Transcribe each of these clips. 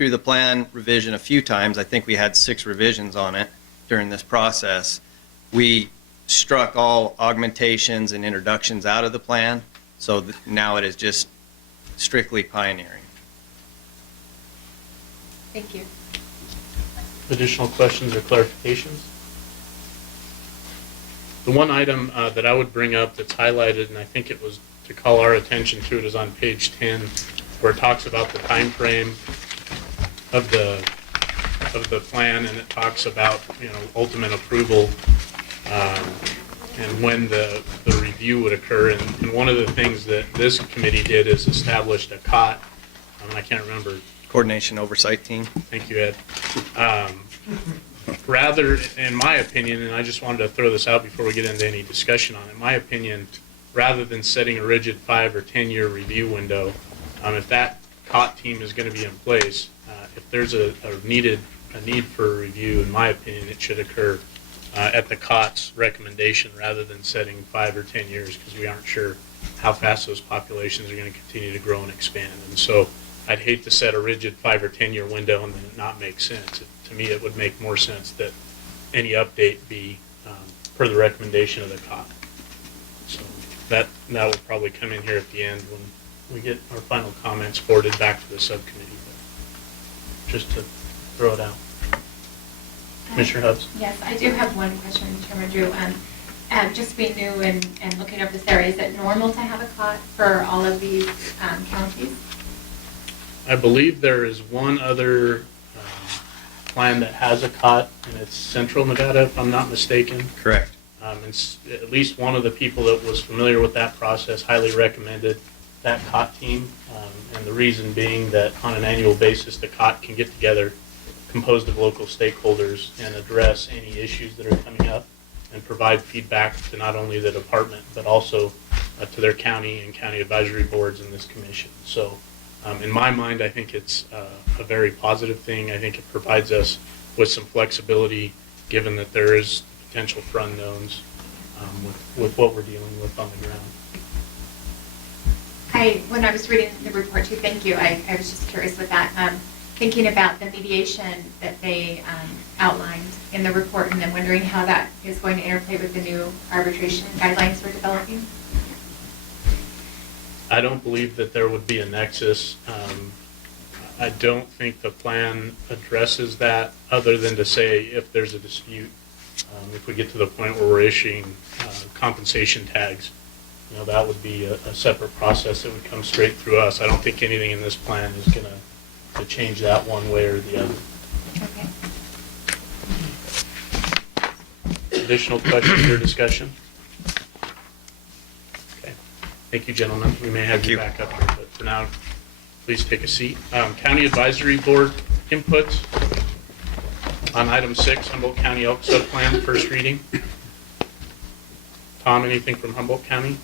through the plan revision a few times. I think we had 6 revisions on it during this process. We struck all augmentations and introductions out of the plan, so now it is just strictly pioneering. Thank you. Additional questions or clarifications? The one item that I would bring up that's highlighted, and I think it was to call our attention to it, is on page 10, where it talks about the time frame of the plan, and it talks about, ultimate approval and when the review would occur. And one of the things that this committee did is established a COT, I can't remember. Coordination Oversight Team. Thank you, Ed. Rather, in my opinion, and I just wanted to throw this out before we get into any discussion on it, in my opinion, rather than setting a rigid 5 or 10-year review window, if that COT team is going to be in place, if there's a need for a review, in my opinion, it should occur at the COT's recommendation rather than setting 5 or 10 years, because we aren't sure how fast those populations are going to continue to grow and expand. And so I'd hate to set a rigid 5 or 10-year window and then it not make sense. To me, it would make more sense that any update be per the recommendation of the COT. So that will probably come in here at the end when we get our final comments forwarded back to the subcommittee. But just to throw it out. Commissioner Hubbs? Yes, I do have one question, Chairman Drew. Just being new and looking over this area, is it normal to have a COT for all of these counties? I believe there is one other plan that has a COT, and it's Central Nevada, if I'm not mistaken. Correct. And at least one of the people that was familiar with that process highly recommended that COT team, and the reason being that on an annual basis, the COT can get together composed of local stakeholders and address any issues that are coming up and provide feedback to not only the department, but also to their county and county advisory boards in this commission. So in my mind, I think it's a very positive thing. I think it provides us with some flexibility, given that there is potential for unknowns with what we're dealing with on the ground. When I was reading the report too, thank you, I was just curious with that. Thinking about the mediation that they outlined in the report, and then wondering how that is going to interplay with the new arbitration guidelines we're developing. I don't believe that there would be a nexus. I don't think the plan addresses that, other than to say if there's a dispute, if we get to the point where we're issuing compensation tags, that would be a separate process that would come straight through us. I don't think anything in this plan is going to change that one way or the other. Okay. Additional questions or discussion? Okay. Thank you, gentlemen. We may have you back up here, but for now, please take a seat. County Advisory Board inputs on item 6, Humboldt County Elk Subplan, first reading. Tom, anything from Humboldt County?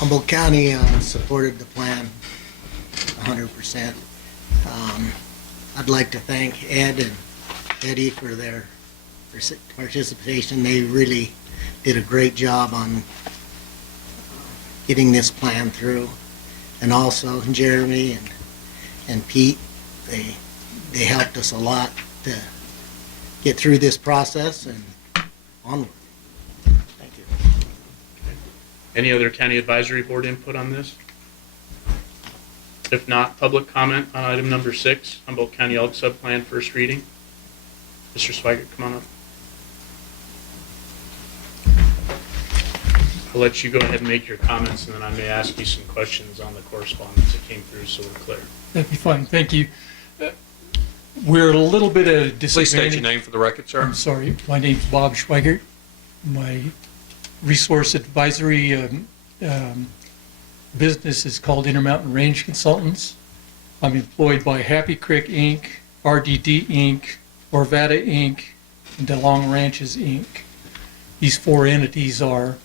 Humboldt County supported the plan 100%. I'd like to thank Ed and Eddie for their participation. They really did a great job on getting this plan through. And also Jeremy and Pete, they helped us a lot to get through this process and onward. Thank you. Okay. Any other County Advisory Board input on this? If not, public comment on item number 6, Humboldt County Elk Subplan, first reading. Mr. Swigert, come on up. I'll let you go ahead and make your comments, and then I may ask you some questions on the correspondence that came through, so we're clear. That'd be fine. Thank you. We're a little bit of a disadvantage. Please state your name for the record, sir. I'm sorry. My name's Bob Schweigert. My resource advisory business is called Intermountain Range Consultants. I'm employed by Happy Creek, Inc., RDD, Inc., Orvada, Inc., and DeLong Ranches, Inc. These 4 entities are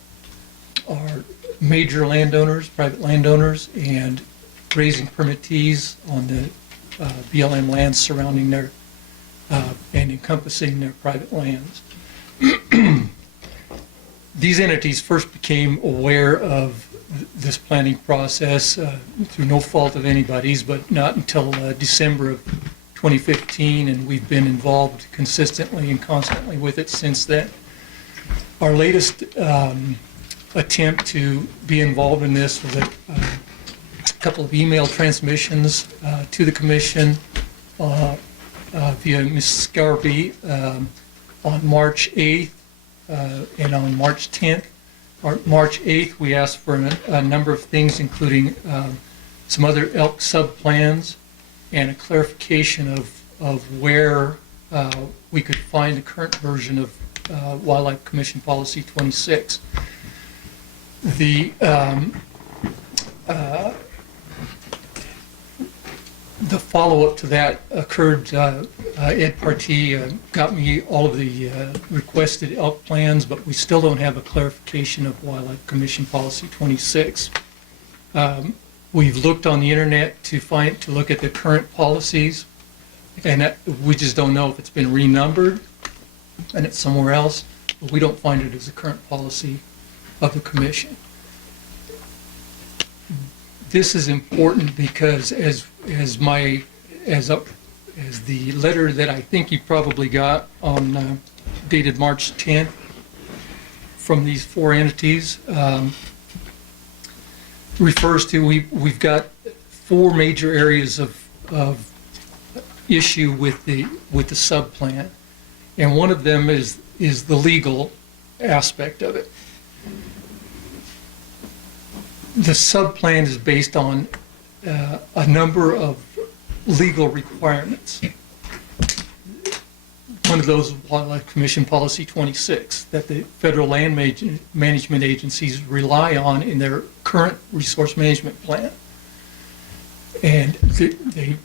major landowners, private landowners, and grazing permittees on the BLM lands surrounding their and encompassing their private lands. These entities first became aware of this planning process through no fault of anybody's, but not until December of 2015, and we've been involved consistently and constantly with it since then. Our latest attempt to be involved in this was a couple of email transmissions to the commission via Ms. Scarby on March 8th and on March 10th. On March 8th, we asked for a number of things, including some other elk sub-plans and a clarification of where we could find the current version of Wildlife Commission Policy 26. The follow-up to that occurred, Ed Partee got me all of the requested elk plans, but we still don't have a clarification of Wildlife Commission Policy 26. We've looked on the internet to look at the current policies, and we just don't know if it's been renumbered and it's somewhere else, but we don't find it as a current policy of the commission. This is important because as the letter that I think you probably got on dated March 10th from these four entities refers to, we've got four major areas of issue with the sub-plan, and one of them is the legal aspect of it. The sub-plan is based on a number of legal requirements. One of those is Wildlife Commission Policy 26 that the federal land management agencies rely on in their current resource management plan. And they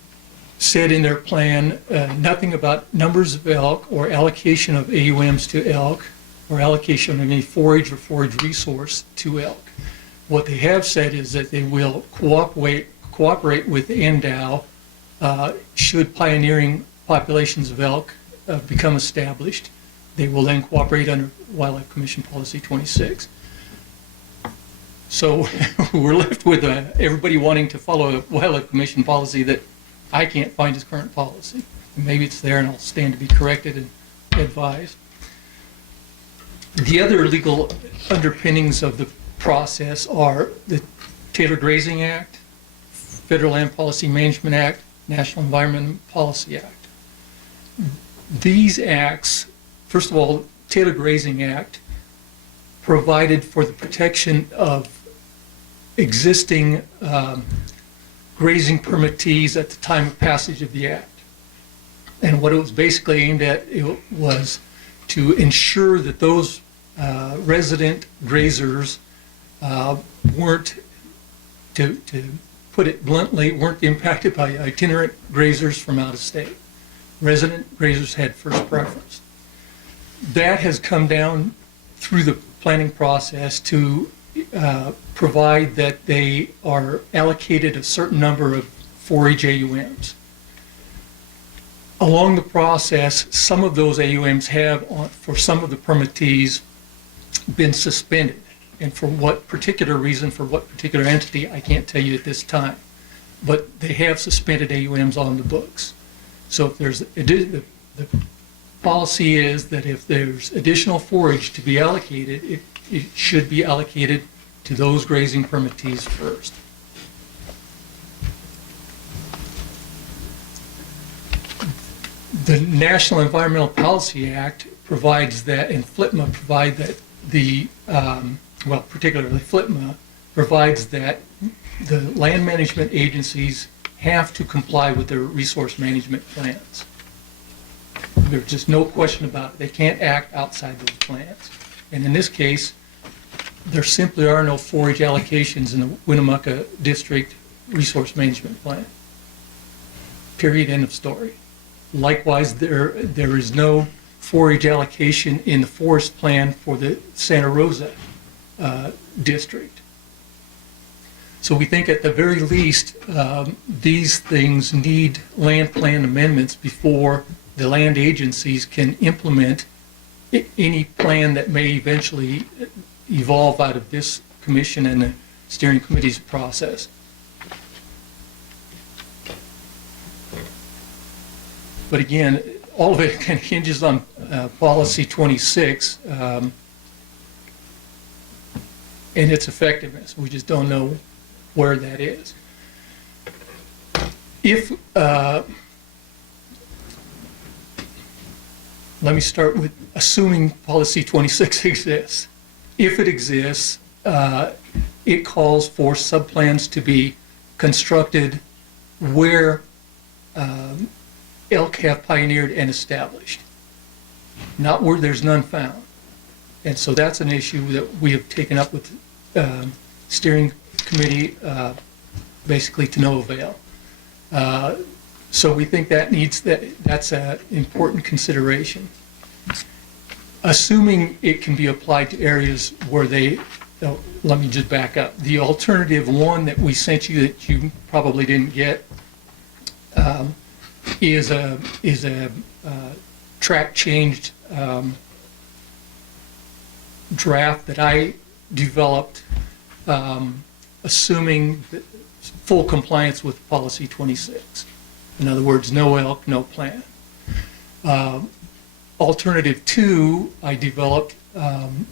said in their plan nothing about numbers of elk or allocation of AUMs to elk or allocation of any forage or forage resource to elk. What they have said is that they will cooperate with NDOW should pioneering populations of elk become established. They will then cooperate under Wildlife Commission Policy 26. So we're left with everybody wanting to follow a Wildlife Commission policy that I can't find as current policy. And maybe it's there and I'll stand to be corrected and advised. The other legal underpinnings of the process are the Taylor Grazing Act, Federal Land Policy Management Act, National Environmental Policy Act. These acts, first of all, Taylor Grazing Act provided for the protection of existing grazing permittees at the time of passage of the act. And what it was basically aimed at, it was to ensure that those resident grazers weren't, to put it bluntly, weren't impacted by itinerant grazers from out of state. Resident grazers had first preference. That has come down through the planning process to provide that they are allocated a certain number of forage AUMs. Along the process, some of those AUMs have, for some of the permittees, been suspended. And for what particular reason, for what particular entity, I can't tell you at this time. But they have suspended AUMs on the books. So if there's, the policy is that if there's additional forage to be allocated, it should be allocated to those grazing permittees first. The National Environmental Policy Act provides that, and FLPMA provide that well, particularly FLPMA provides that the land management agencies have to comply with their resource management plans. There's just no question about it. They can't act outside those plans. And in this case, there simply are no forage allocations in the Winnemucca District Resource Management Plan. Period, end of story. Likewise, there is no forage allocation in the forest plan for the Santa Rosa district. So we think at the very least, these things need land plan amendments before the land agencies can implement any plan that may eventually evolve out of this commission and the steering committee's process. But again, all of it kind of hinges on policy 26 and its effectiveness. We just don't know where that is. If let me start with assuming policy 26 exists. If it exists, it calls for subplans to be constructed where elk have pioneered and established, not where there's none found. And so that's an issue that we have taken up with steering committee, basically to no avail. So we think that's an important consideration. Assuming it can be applied to areas where let me just back up. The alternative one that we sent you that you probably didn't get is a track changed draft that I developed, assuming that full compliance with policy 26. In other words, no elk, no plan. Alternative 2, I developed,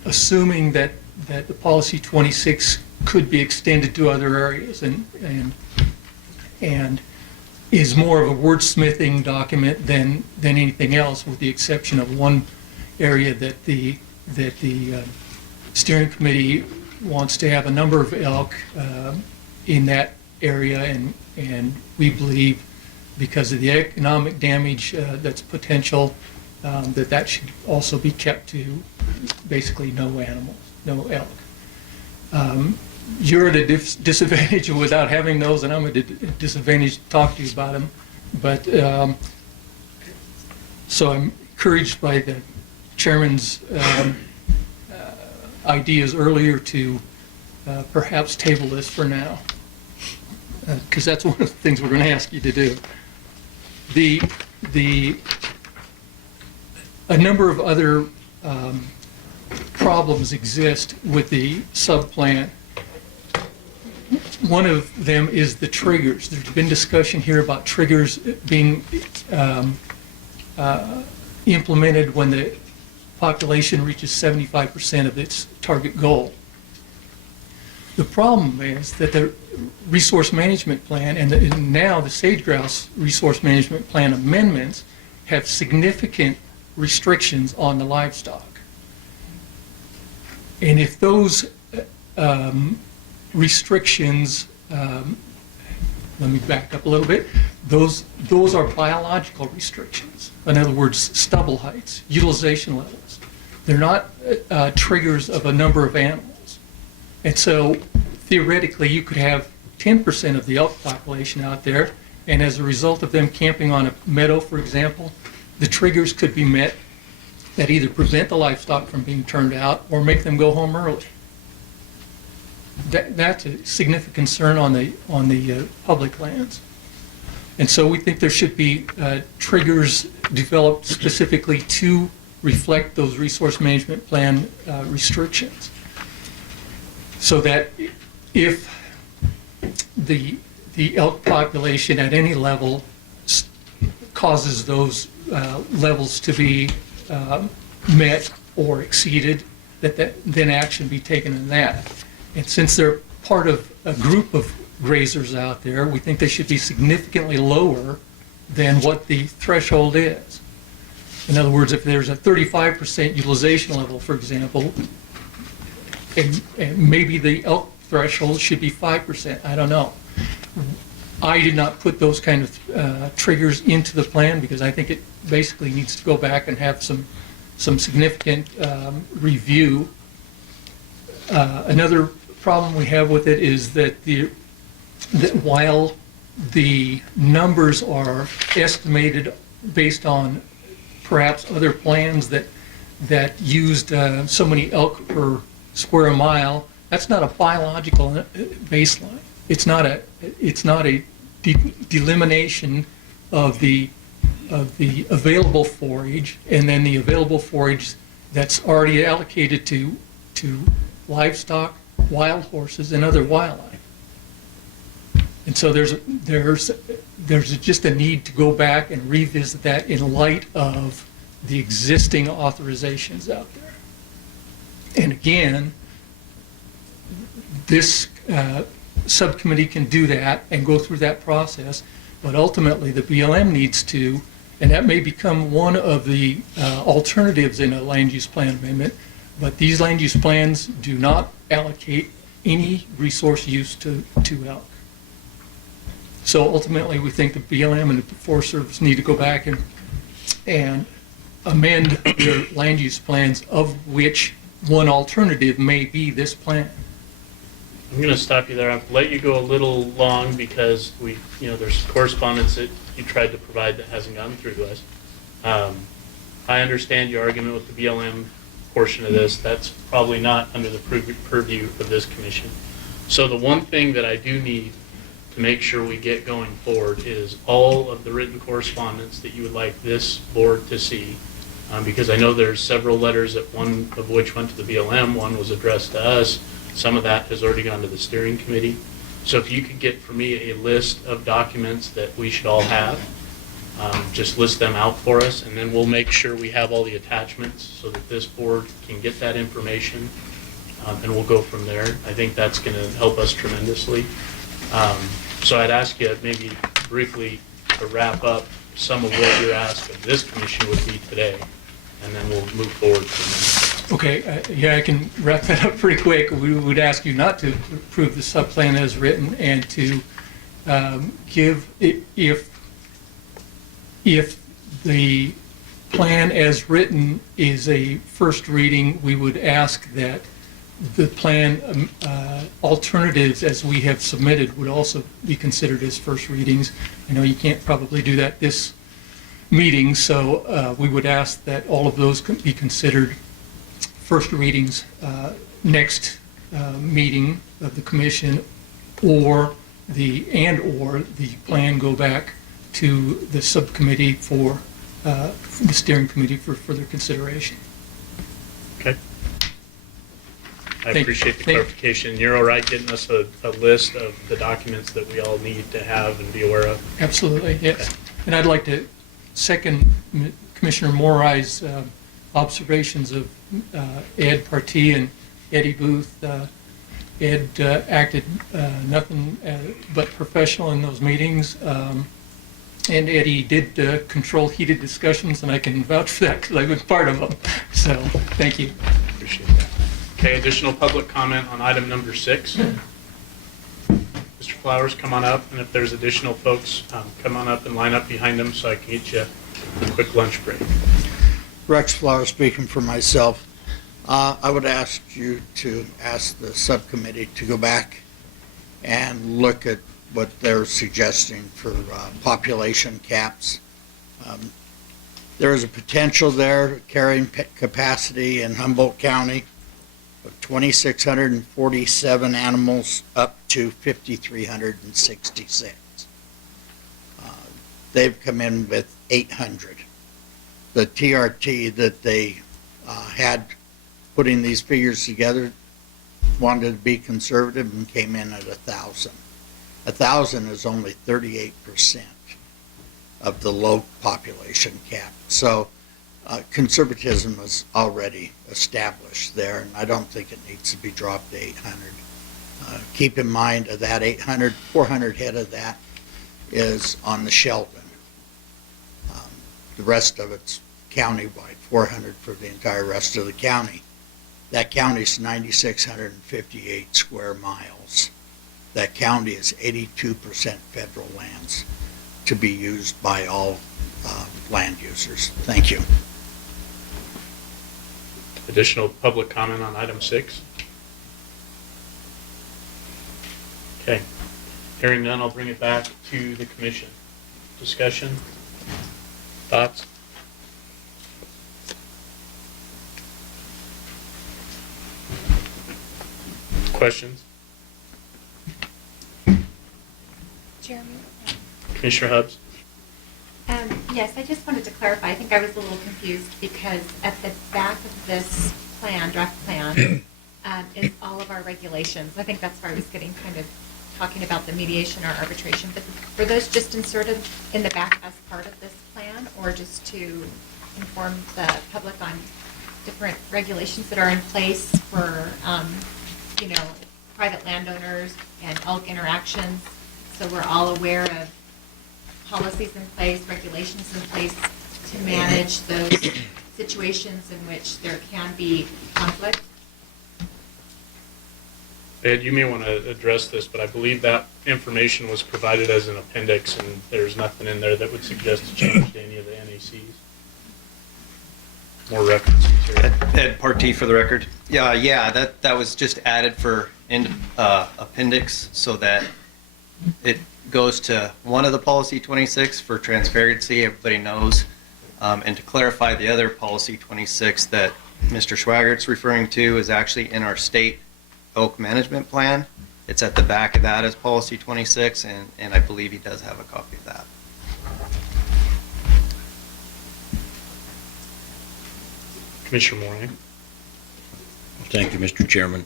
assuming that the policy 26 could be extended to other areas and is more of a wordsmithing document than anything else, with the exception of one area that the steering committee wants to have a number of elk in that area, and we believe because of the economic damage that's potential, that should also be kept to basically no animals, no elk. You're at a disadvantage without having those, and I'm at a disadvantage to talk to you about them. But so I'm encouraged by the chairman's ideas earlier to perhaps table this for now, because that's one of the things we're going to ask you to do. A number of other problems exist with the subplan. One of them is the triggers. There's been discussion here about triggers being implemented when the population reaches 75% of its target goal. The problem is that the resource management plan and now the sage grouse resource management plan amendments have significant restrictions on the livestock. And if those restrictions, let me back up a little bit, those are biological restrictions. In other words, stubble heights, utilization levels. They're not triggers of a number of animals. And so theoretically you could have 10% of the elk population out there, and as a result of them camping on a meadow, for example, the triggers could be met that either prevent the livestock from being turned out or make them go home early. That's a significant concern on the public lands. And so we think there should be triggers developed specifically to reflect those resource management plan restrictions, so that if the elk population at any level causes those levels to be met or exceeded, that then action be taken in that. And since they're part of a group of grazers out there, we think they should be significantly lower than what the threshold is. In other words, if there's a 35% utilization level, for example, and maybe the elk threshold should be 5%, I don't know. I did not put those kind of triggers into the plan because I think it basically needs to go back and have some significant review. Another problem we have with it is that while the numbers are estimated based on perhaps other plans that used so many elk per square mile, that's not a biological baseline. It's not a delimitation of the available forage, and then the available forage that's already allocated to livestock wild horses and other wildlife. And so there's just a need to go back and revisit that in light of the existing authorizations out there. And again, this subcommittee can do that and go through that process, but ultimately the BLM needs to, and that may become one of the alternatives in a land use plan amendment, but these land use plans do not allocate any resource use to elk. So ultimately, we think the BLM and the Forest Service need to go back and amend their land use plans, of which one alternative may be this plan. I'm going to stop you there. I'll let you go a little long because there's correspondence that you tried to provide that hasn't gotten through to us. I understand your argument with the BLM portion of this. That's probably not under the purview of this commission. So the one thing that I do need to make sure we get going forward is all of the written correspondence that you would like this board to see. Because I know there's several letters, that one of which went to the BLM, one was addressed to us. Some of that has already gone to the steering committee. So if you could get for me a list of documents that we should all have, just list them out for us, and then we'll make sure we have all the attachments so that this board can get that information, and we'll go from there. I think that's going to help us tremendously. So I'd ask you maybe briefly to wrap up some of what your ask of this commission would be today, and then we'll move forward from Okay, yeah, I can wrap that up pretty quick. We would ask you not to approve the subplan as written, and to give, if the plan as written is a first reading, we would ask that the plan alternatives as we have submitted would also be considered as first readings. I know you can't probably do that this meeting, so we would ask that all of those could be considered first readings next meeting of the commission, or the plan go back to the subcommittee for the steering committee for further consideration. Okay. I Thank you. appreciate the Thank- clarification. You're all right getting us a list of the documents that we all need to have and be aware of? Absolutely, yes. Okay. And I'd like to second Commissioner Morai's observations of Ed Partee and Eddie Booth. Ed acted nothing but professional in those meetings. And Eddie did control heated discussions, and I can vouch for that because I've been part of them. So, thank you. Appreciate that. Okay, additional public comment on item number 6. Mr. Flowers, come on up, and if there's additional folks, come on up and line up behind them so I can get you a quick lunch break. Rex Flower speaking for myself. I would ask you to ask the subcommittee to go back and look at what they're suggesting for population caps. There is a potential there, carrying capacity in Humboldt County of 2,647 animals up to 5,366. They've come in with 800. The TRT that they had putting these figures together wanted to be conservative and came in at 1,000. 1,000 is only 38% of the low population cap. So conservatism is already established there, and I don't think it needs to be dropped to 800. Keep in mind of that 800, 400 head of that is on the Sheldon. The rest of it's countywide, 400 for the entire rest of the county. That county is 9,658 square miles. That county is 82% federal lands to be used by all land users. Thank you. Additional public comment on item 6? Okay. Hearing none, I'll bring it back to the commission. Discussion? Thoughts? Questions? Jeremy? Commissioner Hubbs? Yes, I just wanted to clarify. I think I was a little confused because at the back of this plan, draft plan, is all of our regulations. I think that's where I was getting kind of talking about the mediation or arbitration. But were those just inserted in the back as part of this plan, or just to inform the public on different regulations that are in place for, you know, private landowners and elk interactions, so we're all aware of policies in place, regulations in place to manage those situations in which there can be conflict? Ed, you may want to address this, but I believe that information was provided as an appendix, and there's nothing in there that would suggest a change to any of the NACs. More references here. Ed Partee for the record. Yeah, that was just added for appendix so that it goes to one of the policy 26 for transparency, everybody knows, and to clarify the other policy 26 that Mr. Schwagert's referring to is actually in our state oak management plan. It's at the back of that as policy 26, and I believe he does have a copy of that. Commissioner Moran. Thank you, Mr. Chairman.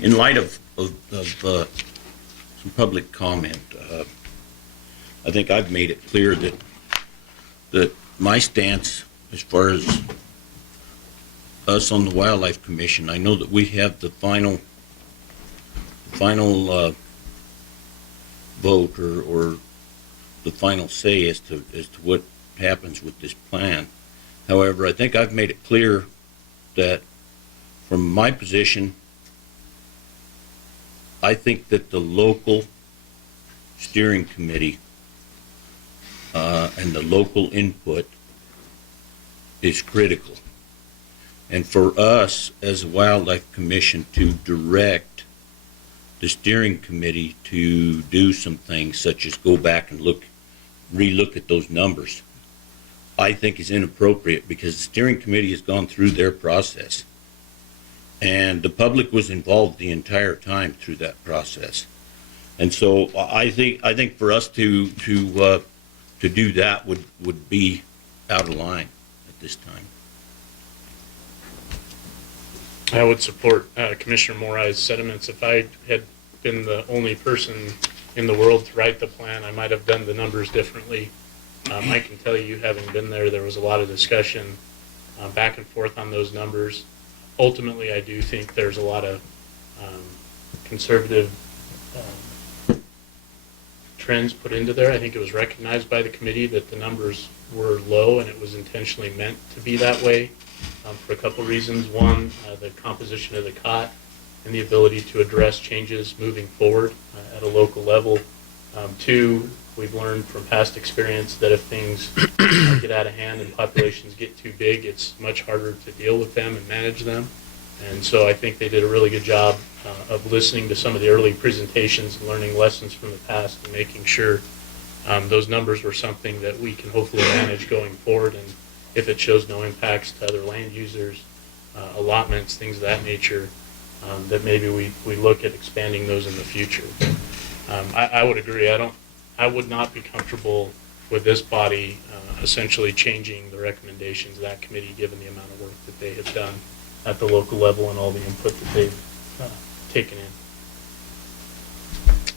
In light of some public comment, I think I've made it clear that my stance as far as us on the Wildlife Commission, I know that we have the final vote or the final say as to what happens with this plan. However, I think I've made it clear that from my position, I think that the local steering committee and the local input is critical. And for us as a Wildlife Commission to direct the steering committee to do some things such as go back and relook at those numbers, I think is inappropriate, because the steering committee has gone through their process. And the public was involved the entire time through that process. And so I think for us to do that would be out of line at this time. I would support Commissioner Morai's sentiments. If I had been the only person in the world to write the plan, I might have done the numbers differently. I can tell you, having been there, there was a lot of discussion back and forth on those numbers. Ultimately, I do think there's a lot of conservative trends put into there. I think it was recognized by the committee that the numbers were low, and it was intentionally meant to be that way for a couple reasons. One, the composition of the COT and the ability to address changes moving forward at a local level. Two, we've learned from past experience that if things get out of hand and populations get too big, it's much harder to deal with them and manage them. And so I think they did a really good job of listening to some of the early presentations and learning lessons from the past and making sure those numbers were something that we can hopefully manage going forward. And if it shows no impacts to other land users, allotments, things of that nature, that maybe we look at expanding those in the future. I would agree. I would not be comfortable with this body essentially changing the recommendations of that committee, given the amount of work that they have done at the local level and all the input that they've taken in.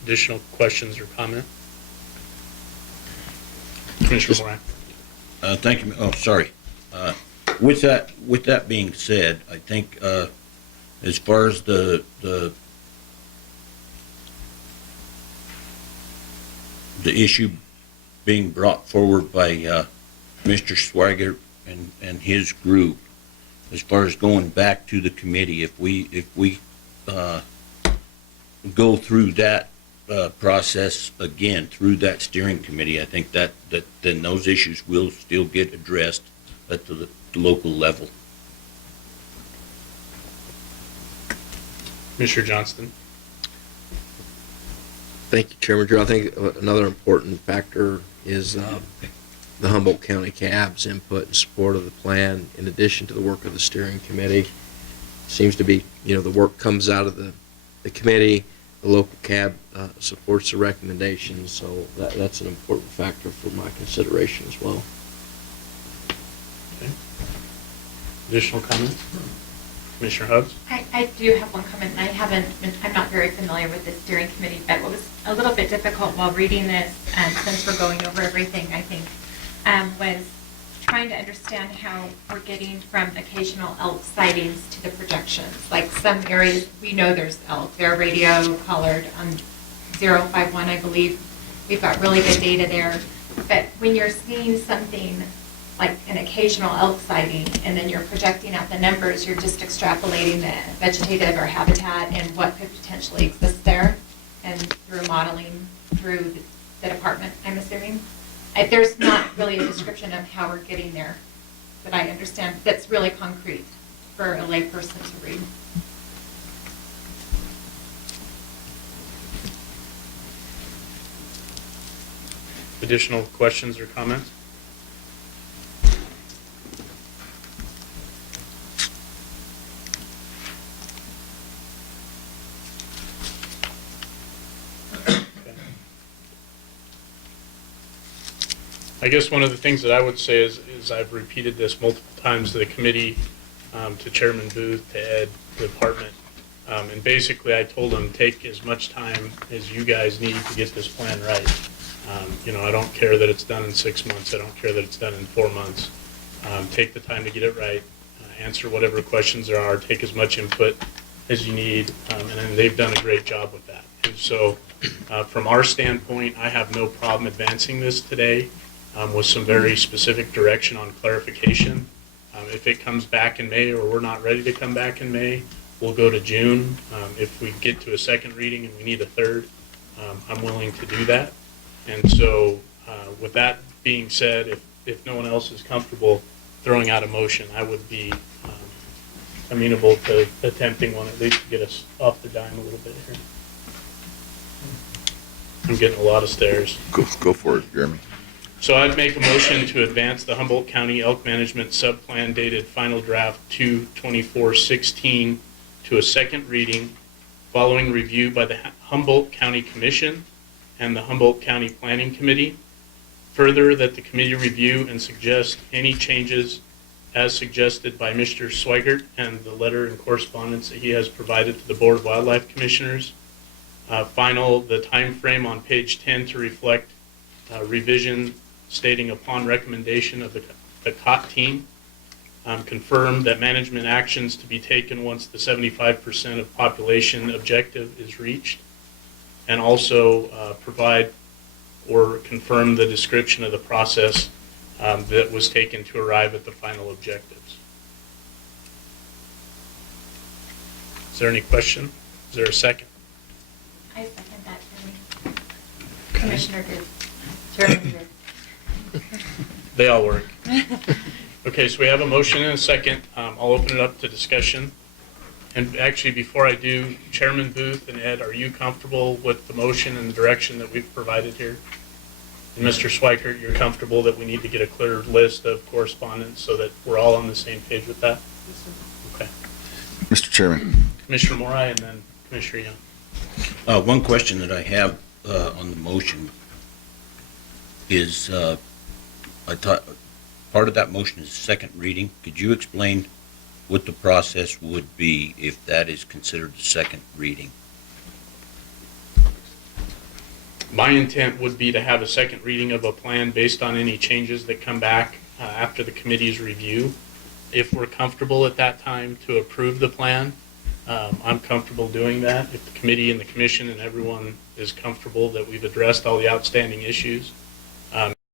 Additional questions or comment? Commissioner Moran. Thank you. Oh, sorry. With that being said, I think as far as the issue being brought forward by Mr. Swigert and his group, as far as going back to the committee, if we go through that process again through that steering committee, I think that then those issues will still get addressed at the local level. Commissioner Johnston. Thank you, Chairman Drew. I think another important factor is the Humboldt County CAB's input and support of the plan, in addition to the work of the steering committee. Seems to be, the work comes out of the committee, the local CAB supports the recommendations, so that's an important factor for my consideration as well. Okay. Additional comments? Commissioner Hubbs? I do have one comment, and I'm not very familiar with the steering committee, but what was a little bit difficult while reading this, since we're going over everything, I think, was trying to understand how we're getting from occasional elk sightings to the projections. Like some areas, we know there's elk, they're radio collared on 051, I believe. We've got really good data there. But when you're seeing something like an occasional elk sighting, and then you're projecting out the numbers, you're just extrapolating the vegetative or habitat and what could potentially exist there, and through modeling through the department, I'm assuming. There's not really a description of how we're getting there that I understand that's really concrete for a layperson to read. Additional questions or comments? I guess one of the things that I would say is I've repeated this multiple times to the committee, to Chairman Booth, to Ed, the department, and basically I told them, take as much time as you guys need to get this plan right. I don't care that it's done in 6 months. I don't care that it's done in 4 months. Take the time to get it right. Answer whatever questions there are. Take as much input as you need, and they've done a great job with that. And so, from our standpoint, I have no problem advancing this today. With some very specific direction on clarification. If it comes back in May or we're not ready to come back in May, we'll go to June. If we get to a second reading and we need a third, I'm willing to do that. And so with that being said, if no one else is comfortable throwing out a motion, I would be amenable to attempting one, at least to get us off the dime a little bit here. I'm getting a lot of stares. Go for it, Jeremy. So I'd make a motion to advance the Humboldt County Elk Management Subplan dated final draft 2/24/16 to a second reading following review by the Humboldt County Commission and the Humboldt County Planning Committee. Further, that the committee review and suggest any changes as suggested by Mr. Swigert and the letter and correspondence that he has provided to the Board of Wildlife Commissioners. Final, the time frame on page 10 to reflect revision stating upon recommendation of the COT team, confirm that management actions to be taken once the 75% of population objective is reached, and also provide or confirm the description of the process that was taken to arrive at the final objectives. Is there any question? Is there a second? I second that, Jeremy. Commissioner Good. Chairman Good. They all work. Okay, so we have a motion and a second. I'll open it up to discussion. And actually, before I do, Chairman Booth and Ed, are you comfortable with the motion and the direction that we've provided here? And Mr. Swikert, you're comfortable that we need to get a clear list of correspondence so that we're all on the same page with that? Okay. Mr. Chairman. Commissioner Morai and then Commissioner Young. One question that I have on the motion is, I thought part of that motion is second reading. Could you explain what the process would be if that is considered a second reading? My intent would be to have a second reading of a plan based on any changes that come back after the committee's review. If we're comfortable at that time to approve the plan, I'm comfortable doing that. If the committee and the commission and everyone is comfortable that we've addressed all the outstanding issues,